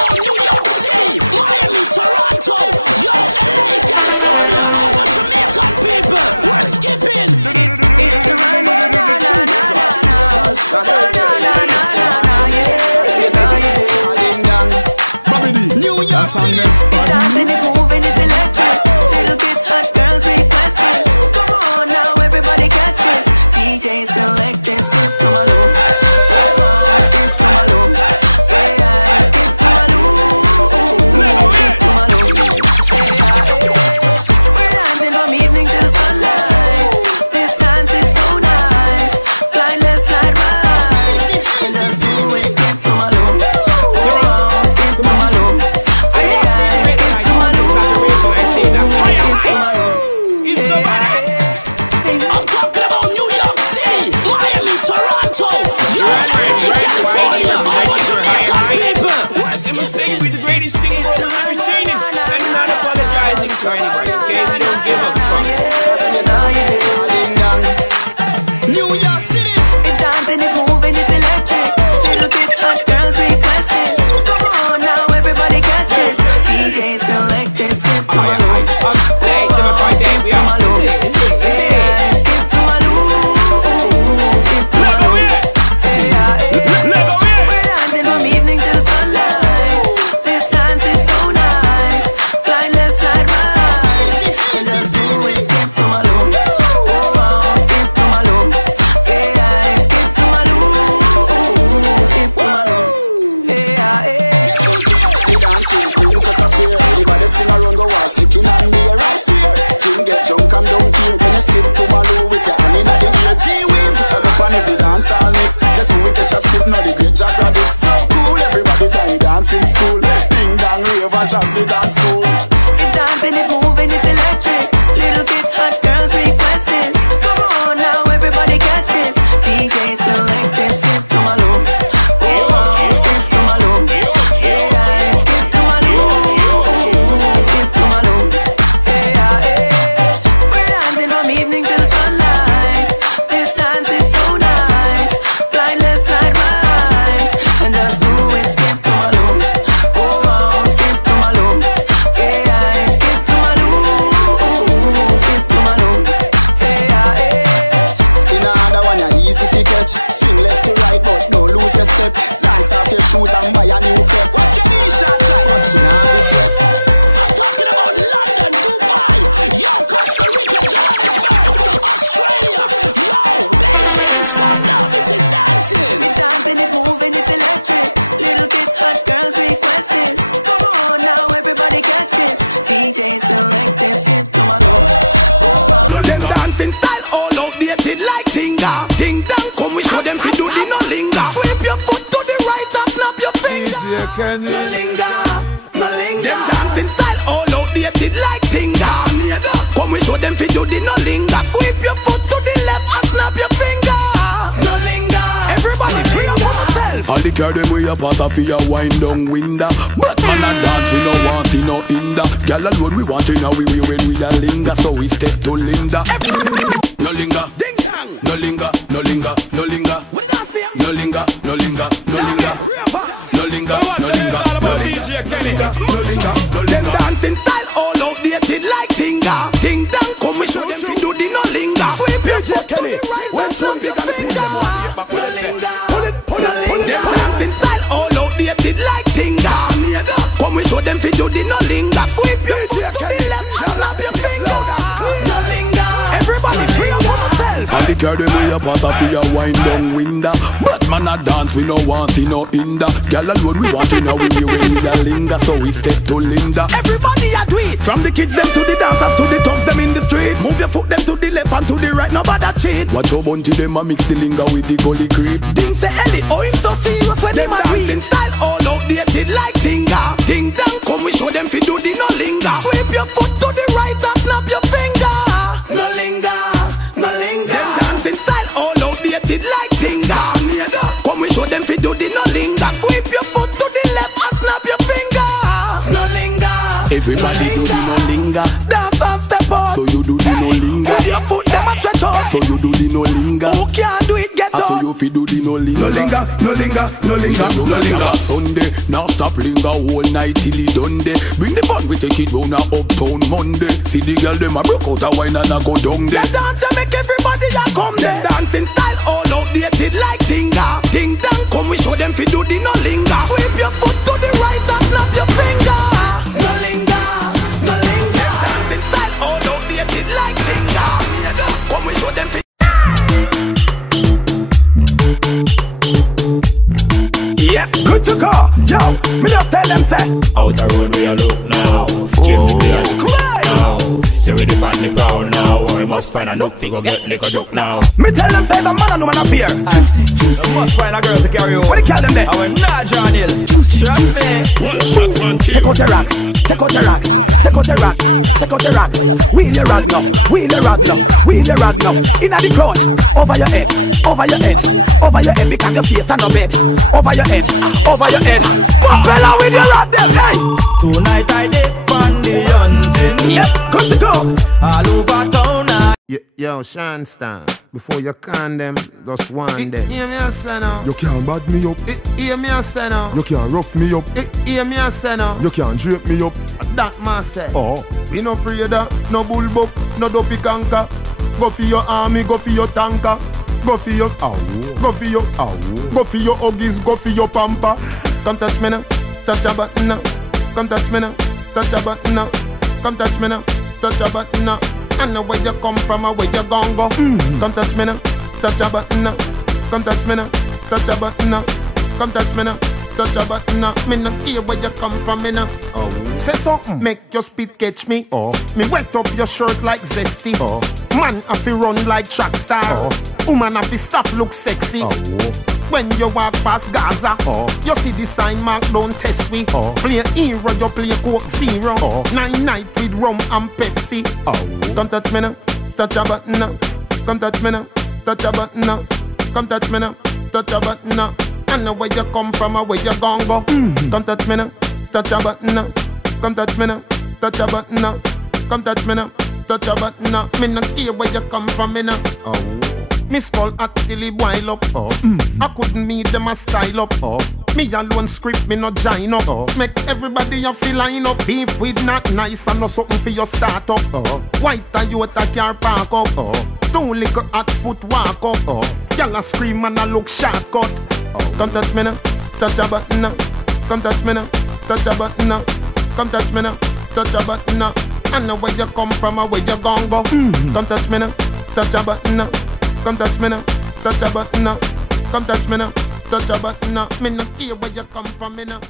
about New York City, Miami, Toronto, yo, LA, California, all the Jamaican people, we're skipping. It's a run, New York City, it's dancing, it's moving, it's electric. Little kids, hot girls request it. Come on now, everybody catch this. DJ select this, skip to my loop. Come on, skip to my loop. Yeah, skip to my loop. Skip to my loop. Yeah, we're dancing from evening till sunlight. This dance is so nice. Slide left, slide right. And just do it, skip to my loop. Come on, skip to my loop. I'm talking about New York City, Miami, Toronto, yo, LA, California, all the Jamaican people. It must be the greatest thing in the world I've ever seen it. And I'm not apologizing to anybody, okay? We don't give a fuck. New York City, it's dancing, it's moving, it's electric. Little kids, hot girls request it. Come on now, everybody catch this. DJ select this, skip to my loop. Skip to my loop. Yeah, skip to my loop. Skip to my loop. We're dancing from evening till sunlight. This dance is so nice. Slide left, slide right. And just do it, skip to my loop. Oh, skip to my loop. Yeah, skip to my loop. Skip to my loop. Yeah. The dancing princess appear. Everybody sing around, go watch chicken and beer. Right here, Jim get drunk and don't care. Then you skip to my loop with your hand in the ear. Gee-whiz, this a go on every dance all mix. Guess who we catch a skip now? The great Jack Rabbit. So cool, everybody join dancing school. Ding dong ravers at the dance stool. It's dancing, it's moving, it's electric. Little kids, hot girls request this. Come on now, everybody catch this. DJ select this, skip to my loop. Oh, skip to my loop. Yeah, skip to my loop. Skip to my loop. Yeah, we're dancing from evening till sunlight. This dance is so nice. Slide left, slide right. And just do it, skip to my loop. Oh, skip to my loop. Yeah, skip to my loop. Skip to my loop. Yeah. In another one, you easy to catch. Swing left to right, but don't lose your step. Dance off your shoes and buy a new crep. Watch your knee shot right, but you not it yet. I'm talking about London, Dubai, yo, Costa Rica, Johannesburg, Australia, yo, Beijing, stand up, this is dancing. It's dancing, it's moving, it's electric. Little kids, hot girls request this. Come on now, everybody catch this. DJ select this, skip to my loop. Them dancing style all outdated like Tinga. Ding dong, come we show them fi do the no linger. Sweep your foot to the right and snap your finger. No linger, no linger. Them dancing style all outdated like Tinga. Come we show them fi do the no linger. Sweep your foot to the left and snap your finger. No linger. Everybody free up on yourself. All the girl them way up out of your wind down window. But man a dance, we no want it no hinder. Girl alone we want it now we when we a linger. So we step to Linda. No linger, Ding dong. no linger, no linger, no linger. No linger, no linger, no linger. No linger, no linger, no linger. No linger, no Them linger. dancing style all outdated like Tinga. Ding dong, come we show them fi do the no linger. Sweep your foot to the right. When son big and the people them want to get back with it. Pull it, pull it, pull it. Them dancing style all outdated like Tinga. Come we show them fi do the no linger. Sweep your foot to the left and snap your finger. No linger. Everybody free up on yourself. And the girl them way up out of your wind down window. But man a dance, we no want it no hinder. Girl alone we want it now we when we a linger. So we step to Linda. Everybody a do it. From the kids them to the dancers to the thugs them in the street. Move your foot them to the left and to the right. Nobody cheat. Watch your bunty them a mix the linger with the gully creep. Ding say Ellie, oh him so serious when them a dancing style all outdated like Tinga. Ding dong, come we show them fi do the no linger. Sweep your foot to the right and snap your finger. No linger, no linger. Them dancing style all outdated like Tinga. Come we show them fi do the no linger. Sweep your foot to the left and snap your finger. No linger. Everybody do the no linger. Dance and step out. So you do the no linger. With your foot them a stretch out. So you do the no linger. Who can't do it get So out. you fi do the no linger. No linger, no linger, no linger, no linger. Sunday, Now stop linger whole night till he done day. Bring the fun, we take it round a uptown Monday. See the girl them a broke out a wine and a go down there. The dance make everybody a come there. Dancing style all outdated like tinga. Ding dong, come we show them fi do the no linger. Sweep your foot to the right and snap your finger. No linger, no linger. Dancing style all outdated like tinga. Come we show them fi. Yeah, good to go. Yo, me just tell them say out a road we a look now. Give me the now. Say we dip on the ground now. We must find a look to go get like a joke now. me tell them say the man and woman appear. Juicy, juicy. You must find a girl to carry on. What do you call them there? I went nah John Hill. Juicy, juicy. Take out the rock, take out the rock, alright. Take out the rock, alright. Take out the rock, what you say? Wheel your rock, wheel your rock, wheel your rock, wheel your rock, wheel your rock, wheel your rock. Inna the crowd, alright. Over your head, over your head, over your head, over your head, over your head. Because your face and no bed, alright. Over your head, over your head, over your head, over your head. Propeller with your rock, alright. Tonight I dip on the hunting. Yep, good to go. All over town now. Yo, Sean Stan, before you can them, just one them. Hear me a say now. You can't bad me up. Hear me a say now. You can't rough me up. Hear me a say now. You can't drape me up. That man say. Oh, We no afraid of no bull buck, no dopey canker. Go for your army, go for your tanker. Go for your go for your go for your Huggies, go for your pamper. Come touch me now, touch a button now. Come touch me now, touch a button now. Come touch me now, touch a button now. I know where you come from or where you gon' go. Come touch me now, touch a button now. Come touch me now, touch a button now. Come touch me now, touch a button now. Me no care where you come from, me now. Say something, make your spit catch me. Me wet up your shirt like zesty. Man have to run like track star. Woman have to stop look sexy. When you walk past Gaza, you see the sign mark don't test we. Play hero, you play Coke Zero. 9 night with rum and Pepsi. Come touch me now, touch a button now. Come touch me now, touch a button now. Come touch me now, touch a button now. I know where you come from or where you gon' go. Come touch me now, touch a button now. Come touch me now, touch a button now. Come touch me now, touch a button now. Me no care where you come from, me now. Me skull hot till it boil up. I couldn't meet them a style up. Me alone script, me no join up. Make everybody a feel line up. Beef with not nice and no something for your start up. White Toyota car park up. Two little hot foot walk up. Y'all a scream and a look shortcut. Come touch me now, touch a button now. Come touch me now, touch a button now. Come touch me now, touch a button now. I know where you come from or where you gon' go. Come touch me now, touch a button now. Come touch me now, touch a button now. Come touch me now, touch a button now. Me no care where you come from, me now.